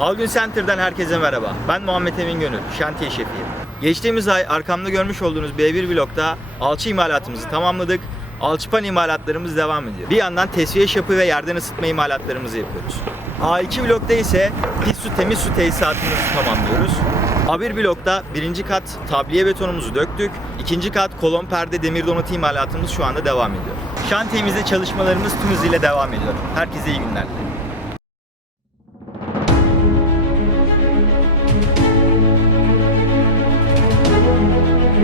Algün Center'dan herkese merhaba. Ben Muhammed Emin Gönül, şantiye şefiyim. Geçtiğimiz ay arkamda görmüş olduğunuz B1 blokta alçı imalatımızı tamamladık. Alçıpan imalatlarımız devam ediyor. Bir yandan tesviye şapı ve yerden ısıtma imalatlarımızı yapıyoruz. A2 blokta ise pis su temiz su tesisatımızı tamamlıyoruz. A1 blokta birinci kat tabliye betonumuzu döktük. İkinci kat kolon perde demir donatı imalatımız şu anda devam ediyor. Şantiyemizde çalışmalarımız tüm hızıyla devam ediyor. Herkese iyi günler.